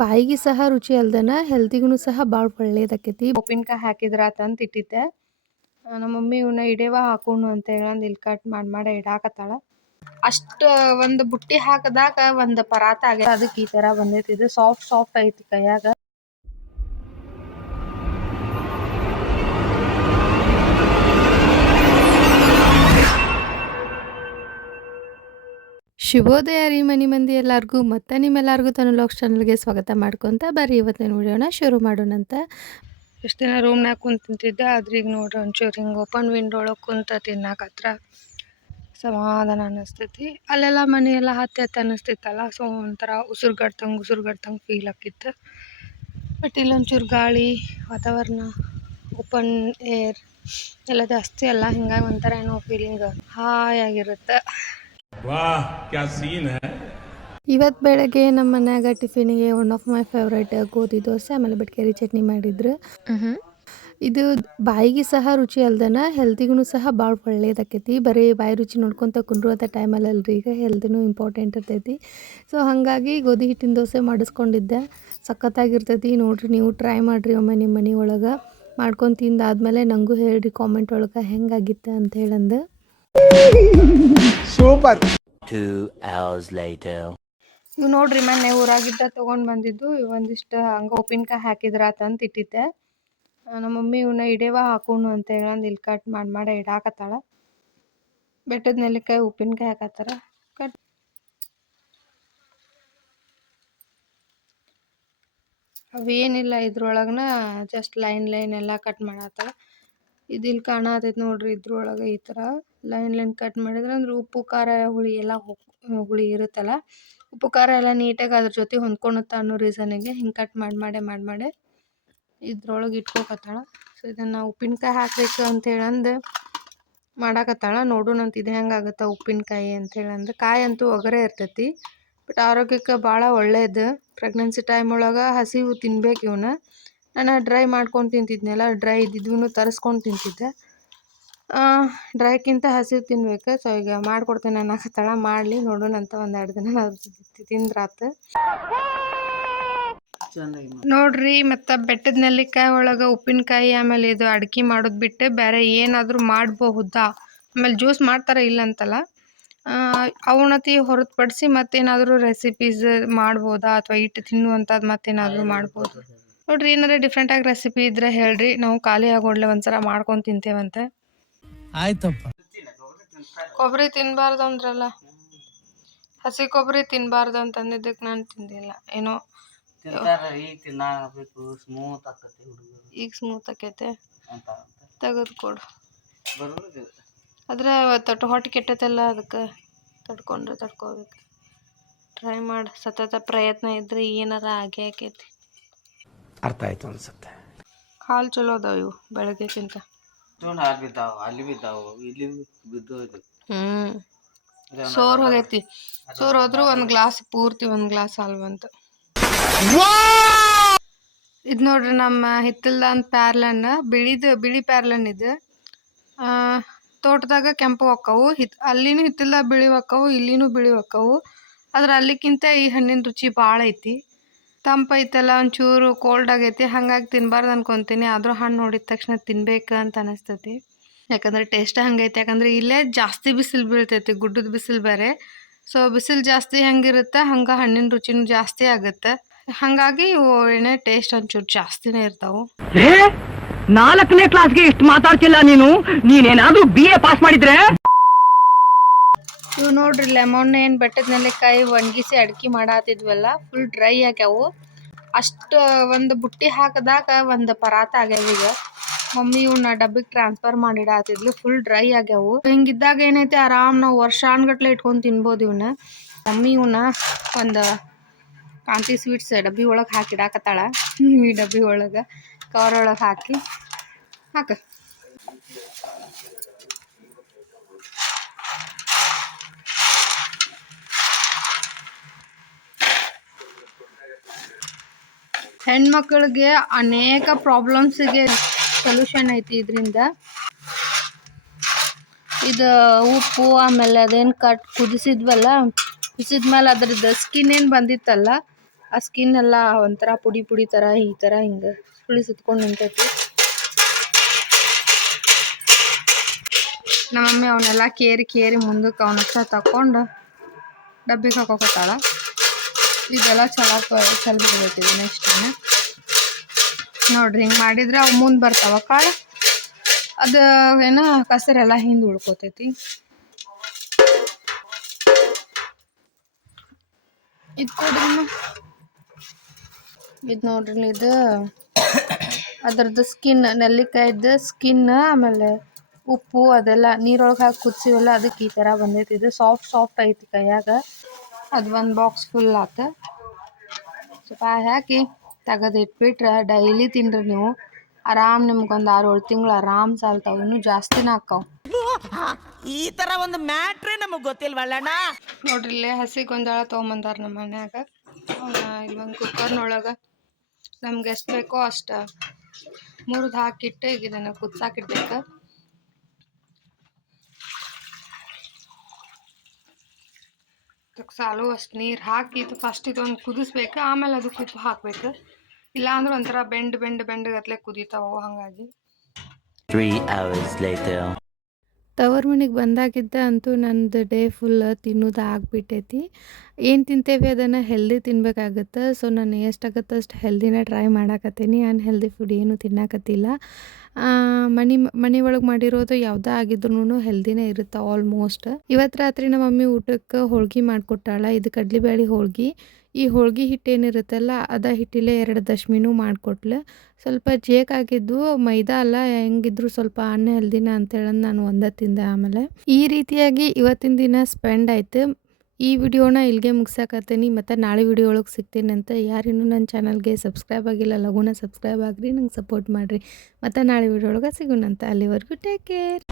ಬಾಯಿಗೆ ಸಹ ರುಚಿ ಅಲ್ದನ ಹೆಲ್ತಿಗೂ ಸಹ ಭಾಳ ಒಳ್ಳೇದಾಕೈತಿ. ಉಪ್ಪಿನಕಾಯಿ ಹಾಕಿದ್ರಾತ ಅಂತ ಇಟ್ಟಿದ್ದೆ. ನಮ್ಮ ಮಮ್ಮಿ ಇವನ್ನ ಇಡೇವ ಹಾಕೋಣ ಅಂತ ಹೇಳಂದ್ ಇಲ್ಲಿ ಕಟ್ ಮಾಡಿ ಇಡಾಕತ್ತಾಳ. ಅಷ್ಟ ಒಂದು ಬುಟ್ಟಿ ಹಾಕದಾಗ ಒಂದು ಪರಾತ ಆಗ್ಯದ. ಅದಕ್ಕೆ ಈ ತರ ಬಂದೈತಿ. ಇದು ಸಾಫ್ಟ್ ಐತಿ ಕೈಯಾಗ. ಶುಭೋದಯ ರೀ ಮನಿ ಮಂದಿ ಎಲ್ಲರಿಗೂ. ಮತ್ತು ನಿಮ್ಮೆಲ್ಲರಿಗೂ ತನು ಲಾಗ್ಸ್ ಚಾನಲ್ಗೆ ಸ್ವಾಗತ ಮಾಡ್ಕೊತ ಬರ್ರಿ ಇವತ್ತಿನ ವಿಡಿಯೋನ ಶುರು ಮಾಡೋಣಂತ. ಎಷ್ಟು ದಿನ ರೂಮ್ನಾಗ ಕುಂತು ತಿಂತಿದ್ದೆ, ಆದ್ರೆ ಈಗ ನೋಡ್ರಿ ಒಂಚೂರು ಹಿಂಗೆ ಓಪನ್ ವಿಂಡೋ ಒಳಗೆ ಕುಂತ ತಿನ್ನಾಕತ್ರ ಸಮಾಧಾನ ಅನ್ನಿಸ್ತೈತಿ. ಅಲ್ಲೆಲ್ಲ ಮನೆ ಎಲ್ಲ ಹತ್ತಿ ಅನ್ನಿಸ್ತೈತಲ್ಲ, ಸೊ ಒಂಥರ ಉಸಿರುಗಡ್ತಂಗೆ ಫೀಲ್ ಆಕಿತ್ತು. ಬಟ್ ಇಲ್ಲೊಂಚೂರು ಗಾಳಿ ವಾತಾವರಣ ಓಪನ್ ಏರ್ ಎಲ್ಲ ಜಾಸ್ತಿ ಅಲ್ಲ, ಹಿಂಗಾಗಿ ಒಂಥರ ಏನೋ ಫೀಲಿಂಗ್ ಹಾಯಾಗಿರುತ್ತೆ. ಇವತ್ತು ಬೆಳಗ್ಗೆ ನಮ್ಮ ಮನ್ಯಾಗ ಟಿಫಿನಿಗೆ ಒನ್ ಆಫ್ ಮೈ ಫೇವ್ರೇಟ್ ಗೋಧಿ ದೋಸೆ ಆಮೇಲೆ ಬೆಟ್ಕೇರಿ ಚಟ್ನಿ ಮಾಡಿದ್ರು. ಇದು ಬಾಯಿಗೆ ಸಹ ರುಚಿ ಅಲ್ದನ ಹೆಲ್ತಿಗೂ ಸಹ ಭಾಳ ಒಳ್ಳೇದಾಕೈತಿ. ಬರೀ ಬಾಯಿ ರುಚಿ ನೋಡ್ಕೊತ ಕುಂದ್ರುವಂಥ ಟೈಮಲ್ಲಿ ಅಲ್ರಿ ಈಗ ಹೆಲ್ತಿನೂ ಇಂಪಾರ್ಟೆಂಟ್ ಇರ್ತೈತಿ. ಸೊ ಹಾಗಾಗಿ ಗೋಧಿ ಹಿಟ್ಟಿನ ದೋಸೆ ಮಾಡಿಸ್ಕೊಂಡಿದ್ದೆ. ಸಖತ್ತಾಗಿರ್ತೈತಿ. ನೋಡಿರಿ ನೀವು ಟ್ರೈ ಮಾಡಿರಿ ಒಮ್ಮೆ ನಿಮ್ಮ ಮನೆ ಒಳಗೆ. ಮಾಡ್ಕೊಂಡು ತಿಂದಾದ್ಮೇಲೆ ನನಗೂ ಹೇಳ್ರಿ ಕಾಮೆಂಟ್ ಒಳಗೆ ಹೆಂಗಾಗಿತ್ತು ಅಂತ ಹೇಳಂದು. ಸೂಪರ್. 2 hours later. ಇವು ನೋಡ್ರಿ ಮೊನ್ನೆ ಊರಾಗಿದ್ದ ತೊಗೊಂಡು ಬಂದಿದ್ದು. ಒಂದಿಷ್ಟು ಹಂಗೆ ಉಪ್ಪಿನಕಾಯಿ ಹಾಕಿದ್ರಾತ ಅಂತ ಇಟ್ಟಿದ್ದೆ. ನಮ್ಮ ಮಮ್ಮಿ ಇವನ್ನ ಇಡೇವ ಹಾಕೋಣ ಅಂತ ಹೇಳಂದು ಇಲ್ಲಿ ಕಟ್ ಮಾಡಿ ಇಡಾಕತ್ತಾಳ. ಬೆಟ್ಟದ ನೆಲ್ಲಿಕಾಯಿ ಉಪ್ಪಿನಕಾಯಿ ಹಾಕತ್ತಾರ. ಅವೇನಿಲ್ಲ ಇದ್ರೊಳಗನ ಜಸ್ಟ್ ಲೈನ್ ಎಲ್ಲ ಕಟ್ ಮಾಡತ್ತಾಳ. ಇದಿಲ್ಲಿ ಕಾಣತೈತಿ ನೋಡ್ರಿ, ಇದ್ರೊಳಗೆ ಈ ಥರ ಲೈನ್ ಕಟ್ ಮಾಡಿದ್ರೆ ಅಂದ್ರೆ ಉಪ್ಪು ಖಾರ ಹುಳಿ ಎಲ್ಲ ಹುಳಿ ಇರುತ್ತಲ್ಲ, ಉಪ್ಪು ಖಾರ ಎಲ್ಲ ನೀಟಾಗಿ ಅದ್ರ ಜೊತೆ ಹೊಂದ್ಕೊಳುತ್ತಾ ಅನ್ನೋ ರೀಸನಿಗೆ ಹಿಂಗೆ ಕಟ್ ಮಾಡಿ ಇದ್ರೊಳಗೆ ಇಟ್ಕೋಕತ್ತಾಳ. ಸೊ ಇದನ್ನು ಉಪ್ಪಿನಕಾಯಿ ಹಾಕಬೇಕು ಅಂತ ಹೇಳಂದು ಮಾಡಾಕತ್ತಾಳ. ನೋಡೋಣಂತ ಇದು ಹೆಂಗಾಗುತ್ತೆ ಉಪ್ಪಿನಕಾಯಿ ಅಂತ ಹೇಳಂದು. ಕಾಯಿ ಅಂತೂ ಒಗರೇ ಇರ್ತೈತಿ, ಬಟ್ ಆರೋಗ್ಯಕ್ಕೆ ಭಾಳ ಒಳ್ಳೇದು. ಪ್ರೆಗ್ನೆನ್ಸಿ ಟೈಮ್ ಒಳಗೆ ಹಸಿವು ತಿನ್ಬೇಕು ಇವನ್ನ. ನಾನು ಡ್ರೈ ಮಾಡ್ಕೊಂಡು ತಿಂತಿದ್ನಲ್ಲ, ಡ್ರೈ ಇದ್ದಿದ್ವು ತರಿಸ್ಕೊಂಡು ತಿಂತಿದ್ದೆ. ಡ್ರೈಕ್ಕಿಂತ ಹಸಿವು ತಿನ್ಬೇಕು. ಸೊ ಈಗ ಮಾಡ್ಕೊಡ್ತೇನೆ ಅನ್ನಕತ್ತಾಳ. ಮಾಡಲಿ ನೋಡೋಣಂತ. ಒಂದೆರಡು ದಿನ ತಿಂದ್ರಾತು ನೋಡ್ರಿ. ಮತ್ತು ಬೆಟ್ಟದ ನೆಲ್ಲಿಕಾಯಿ ಒಳಗೆ ಉಪ್ಪಿನಕಾಯಿ ಆಮೇಲೆ ಇದು ಅಡ್ಗೆ ಮಾಡೋದು ಬಿಟ್ಟು ಬೇರೆ ಏನಾದರೂ ಮಾಡಬಹುದಾ, ಆಮೇಲೆ ಜ್ಯೂಸ್ ಮಾಡ್ತಾರೆ ಇಲ್ಲಂತಲ್ಲ, ಅವನತಿ ಹೊರತುಪಡಿಸಿ ಮತ್ತೇನಾದರೂ ರೆಸಿಪೀಸ್ ಮಾಡ್ಬೋದಾ, ಅಥವಾ ಇಟ್ಟು ತಿನ್ನುವಂಥದ್ದು ಮತ್ತೇನಾದರೂ ಮಾಡ್ಬೋದು ನೋಡ್ರಿ. ಏನಾರ ಡಿಫ್ರೆಂಟಾಗಿ ರೆಸಿಪಿ ಇದ್ರೆ ಹೇಳ್ರಿ, ನಾವು ಖಾಲಿ ಆಗೋಡ್ಲೆ ಒಂದ್ಸಲ ಮಾಡ್ಕೊಂಡು ತಿಂತೇವಂತೆ. ಆಯ್ತಪ್ಪ. ಕೊಬ್ಬರಿ ತಿನ್ನಬಾರ್ದು ಅಂದ್ರಲ್ಲ, ಹಸಿ ಕೊಬ್ಬರಿ ತಿನ್ನಬಾರ್ದು ಅಂತಂದಿದ್ದಕ್ಕೆ ನಾನು ತಿಂದಿಲ್ಲ. ಏನೋ ಈಗ ಸ್ಮೂತ್ ಆಕೈತೆ ತೆಗೆದುಕೊಡು. ಆದರೆ ಹೊಟ್ಟೆ ಕೆಟ್ಟೈತಲ್ಲ, ಅದಕ್ಕೆ ತಡ್ಕೋಬೇಕು. ಟ್ರೈ ಮಾಡಿ. ಸತತ ಪ್ರಯತ್ನ ಇದ್ರೆ ಏನಾರ ಆಗೇ ಆಕೈತಿ. ಅರ್ಥ ಆಯ್ತು ಅನ್ಸುತ್ತೆ. ಹಾಲು ಚಲೋ ಅದಾವ ಇವು ಬೆಳಗ್ಗೆಕ್ಕಿಂತ. ಸೋರ್ ಹೋಗೈತಿ. ಸೋರ್ ಹೋದ್ರು ಒಂದು ಗ್ಲಾಸ್ ಪೂರ್ತಿ ಒಂದು ಗ್ಲಾಸ್ ಹಾಲು ಬಂತು. ಇದು ನೋಡ್ರಿ ನಮ್ಮ ಹಿತ್ತಲ್ದ ಪ್ಯಾರ್ಲನ್ನ, ಬಿಳಿ ಪ್ಯಾರ್ಲನ್ ಇದು. ತೋಟದಾಗ ಕೆಂಪು ಹೊಕ್ಕವು, ಅಲ್ಲಿನೂ ಹಿತ್ತಲ್ದಾಗ ಬಿಳಿ ಹೊಕ್ಕವು, ಇಲ್ಲಿನೂ ಬಿಳಿ ಹೊಕ್ಕವು. ಆದ್ರೆ ಅಲ್ಲಿಕ್ಕಿಂತ ಈ ಹಣ್ಣಿನ ರುಚಿ ಭಾಳ ಐತಿ. ತಂಪೈತಲ್ಲ, ಒಂಚೂರು ಕೋಲ್ಡ್ ಆಗೈತಿ, ಹಾಗಾಗಿ ತಿನ್ನಬಾರ್ದು ಅನ್ಕೊತೀನಿ. ಆದರೂ ಹಣ್ಣು ನೋಡಿದ ತಕ್ಷಣ ತಿನ್ಬೇಕು ಅಂತ ಅನಿಸ್ತೈತಿ. ಯಾಕಂದರೆ ಟೇಸ್ಟ್ ಹಂಗೈತೆ. ಯಾಕಂದರೆ ಇಲ್ಲೇ ಜಾಸ್ತಿ ಬಿಸಿಲು ಬೀಳ್ತೈತಿ, ಗುಡ್ಡದ ಬಿಸಿಲು ಬೇರೆ. ಸೊ ಬಿಸಿಲು ಜಾಸ್ತಿ ಹೆಂಗಿರುತ್ತೆ ಹಂಗೆ ಹಣ್ಣಿನ ರುಚಿನೂ ಜಾಸ್ತಿ ಆಗುತ್ತೆ. ಹಾಗಾಗಿ ಇವು ಏನೇ ಟೇಸ್ಟ್ ಒಂಚೂರು ಜಾಸ್ತಿನೇ ಇರ್ತಾವೆ. 4ನೇ ಕ್ಲಾಸ್ಗೆ ಇಷ್ಟು ಮಾತಾಡ್ತಿಲ್ಲ ನೀನು. ನೀನೇನಾದ್ರೂ BA ಪಾಸ್ ಮಾಡಿದ್ರೆ. ಇವು ನೋಡ್ರಿ ಲೆಮನ್ ಏನು ಬೆಟ್ಟದ ನೆಲ್ಲಿಕಾಯಿ ಒಣಗಿಸಿ ಅಡ್ಗೆ ಮಾಡಾತಿದ್ವಲ್ಲ, ಫುಲ್ ಡ್ರೈ ಆಗ್ಯಾವು. ಅಷ್ಟು ಒಂದು ಬುಟ್ಟಿ ಹಾಕಿದಾಗ ಒಂದು ಪರಾತ ಆಗ್ಯಾವ. ಈಗ ಮಮ್ಮಿ ಇವನ್ನ ಡಬ್ಬಿಗೆ ಟ್ರಾನ್ಸ್ಫರ್ ಮಾಡಿಡಾತಿದ್ಲು. ಫುಲ್ ಡ್ರೈ ಆಗ್ಯಾವು. ಹಿಂಗಿದ್ದಾಗ ಏನೈತೆ, ಆರಾಮ್ ನಾವು ವರ್ಷಾನ್ಗಟ್ಲೆ ಇಟ್ಕೊಂಡು ತಿನ್ಬೋದು ಇವನ್ನ. ಮಮ್ಮಿ ಇವನ್ನ ಒಂದು ಕಾಂತಿ ಸ್ವೀಟ್ಸ್ ಡಬ್ಬಿ ಒಳಗೆ ಹಾಕಿಡಾಕತ್ತಾಳ. ಈ ಡಬ್ಬಿ ಒಳಗೆ ಕವರ್ ಒಳಗೆ ಹಾಕಿ ಹೆಣ್ಮಕ್ಳಿಗೆ ಅನೇಕ ಪ್ರಾಬ್ಲಮ್ಸಿಗೆ ಸೊಲ್ಯೂಷನ್ ಐತಿ ಇದರಿಂದ. ಇದು ಉಪ್ಪು ಆಮೇಲೆ ಅದೇನು ಕುದಿಸಿದ್ವಲ್ಲ, ಕುದಿಸಿದ್ಮೇಲೆ ಅದ್ರದ್ದು ಸ್ಕಿನ್ ಏನು ಬಂದಿತ್ತಲ್ಲ, ಆ ಸ್ಕಿನ್ ಎಲ್ಲ ಒಂಥರ ಪುಡಿ ಪುಡಿ ಥರ ಈ ಥರ ಹಿಂಗೆ ಸುಳಿ ಸುತ್ಕೊಂಡು ನಿಂತೈತಿ. ನಮ್ಮಮ್ಮಿ ಅವನ್ನೆಲ್ಲ ಕೇರಿ ಮುಂದಕ್ಕೆ ಅವನಷ್ಟ ತಕೊಂಡು ಡಬ್ಬಿಗೆ ಹಾಕೋಕತ್ತಾಳ. ಇದೆಲ್ಲ ಚಲ್ಬಿಡ್ಬೇಕು ನೆಕ್ಸ್ಟ್ ನೋಡ್ರಿ. ಹಿಂಗೆ ಮಾಡಿದ್ರೆ ಅವು ಮುಂದೆ ಬರ್ತಾವ ಕಾಳು. ಅದು ಏನೋ ಕಸರೆಲ್ಲ ಹಿಂದೆ ಉಳ್ಕೋತೈತಿ. ಇದು ಕೊಡ್ರಿ. ಇದು ನೋಡ್ರಿ, ಇದು ಅದ್ರದ್ದು ಸ್ಕಿನ್, ನೆಲ್ಲಿಕಾಯ್ದು ಸ್ಕಿನ್, ಆಮೇಲೆ ಉಪ್ಪು ಅದೆಲ್ಲ ನೀರೊಳಗೆ ಹಾಕಿ ಕುದಿಸಿವಲ್ಲ, ಅದಕ್ಕೆ ಈ ಥರ ಬಂದೈತಿ. ಇದು ಸಾಫ್ಟ್ ಐತಿ ಕೈಯಾಗ. ಅದು ಒಂದು ಬಾಕ್ಸ್ ಫುಲ್ ಆತ. ಸ್ವಲ್ಪ ಹಾಕಿ ತೆಗೆದು ಇಟ್ಬಿಟ್ರೆ ಡೈಲಿ ತಿನ್ರಿ ನೀವು. ಆರಾಮ್ ನಿಮ್ಗೊಂದು 6-7 ತಿಂಗಳು ಆರಾಮ್ ಸಾಲ್ತಾವ. ಇನ್ನೂ ಜಾಸ್ತಿನ ಹಾಕಾವ್. ಈ ತರ ಒಂದು ಮ್ಯಾಟ್ರೇ ನಮಗ್ ಗೊತ್ತಿಲ್ವಲ್ಲಣ್ಣ. ನೋಡ್ರಿ, ಇಲ್ಲೇ ಹಸಿ ಗೊಂಜಾಳ ತೊಗೊಂಬಂದಾರ ನಮ್ಮ ಮನ್ಯಾಗ. ಇಲ್ಲೊಂದು ಕುಕ್ಕರ್ನೊಳಗೆ ನಮ್ಗೆ ಎಷ್ಟು ಬೇಕೋ ಅಷ್ಟು ಮುರಿದು ಹಾಕಿಟ್ಟು ಈಗ ಇದನ್ನು ಕುದ್ಸಾಕಿಡ್ಬೇಕು. ಸಾಲು ಅಷ್ಟು ನೀರು ಹಾಕಿ ಇದು ಫಸ್ಟ್ ಇದೊಂದು ಕುದಿಸ್ಬೇಕು. ಆಮೇಲೆ ಅದಕ್ಕೆ ಉಪ್ಪು ಹಾಕಬೇಕು. ಇಲ್ಲಾಂದ್ರೆ ಒಂಥರ ಬೆಂಡ್ ಗತ್ಲೆ ಕುದೀತಾವು. ಹಾಗಾಗಿ 3 hours later. ತವರು ಮನೆಗೆ ಬಂದಾಗಿದ್ದ ಅಂತೂ ನಂದು ಡೇ ಫುಲ್ ತಿನ್ನೋದು ಆಗ್ಬಿಟ್ಟೈತಿ. ಏನು ತಿಂತೇವೆ ಅದನ್ನು ಹೆಲ್ದಿ ತಿನ್ಬೇಕಾಗತ್ತೆ. ಸೊ ನಾನು ಎಷ್ಟಾಗತ್ತೆ ಅಷ್ಟು ಹೆಲ್ದಿನ ಟ್ರೈ ಮಾಡಾಕತ್ತೀನಿ. ಅನ್ಹೆಲ್ದಿ ಫುಡ್ ಏನು ತಿನ್ನಾಕತ್ತಿಲ್ಲ. ಮನೆ ಒಳಗೆ ಮಾಡಿರೋದು ಯಾವುದೇ ಆಗಿದ್ರೂ ಹೆಲ್ದಿನೇ ಇರುತ್ತೆ ಆಲ್ಮೋಸ್ಟ್. ಇವತ್ತು ರಾತ್ರಿ ನಮ್ಮ ಮಮ್ಮಿ ಊಟಕ್ಕೆ ಹೋಳ್ಗೆ ಮಾಡಿಕೊಟ್ಟಾಳ. ಇದು ಕಡ್ಲಿಬೇಳೆ ಹೋಳ್ಗೆ. ಈ ಹೋಳ್ಗೆ ಹಿಟ್ಟು ಏನಿರುತ್ತಲ್ಲ ಅದ ಹಿಟ್ಟಿಲೆ 2 ದಶಮಿನೂ ಮಾಡಿಕೊಟ್ಲು. ಸ್ವಲ್ಪ ಜೇಕಾಗಿದ್ದು, ಮೈದಾ ಅಲ್ಲ, ಹೆಂಗಿದ್ರು ಸ್ವಲ್ಪ ಅನ್ಹೆಲ್ದಿನ ಅಂತೇಳಿ ನಾನು ಒಂದೇ ತಿಂದೆ. ಆಮೇಲೆ ಈ ರೀತಿಯಾಗಿ ಇವತ್ತಿನ ದಿನ ಸ್ಪೆಂಡ್ ಆಯ್ತು. ಈ ವಿಡಿಯೋನ ಇಲ್ಲಿಗೆ ಮುಗ್ಸಾಕತ್ತೀನಿ. ಮತ್ತು ನಾಳೆ ವಿಡಿಯೋ ಒಳಗೆ ಸಿಗ್ತೀನಿ ಅಂತ. ಯಾರಿನ್ನೂ ನನ್ನ ಚಾನಲ್ಗೆ ಸಬ್ಸ್ಕ್ರೈಬ್ ಆಗಿಲ್ಲ, ಲಘುನ ಸಬ್ಸ್ಕ್ರೈಬ್ ಆಗಿರಿ, ನಂಗೆ ಸಪೋರ್ಟ್ ಮಾಡಿರಿ. ಮತ್ತು ನಾಳೆ ವಿಡಿಯೋ ಒಳಗೆ ಸಿಗೋಣಂತ. ಅಲ್ಲಿವರೆಗೂ ಟೇಕ್ ಕೇರ್.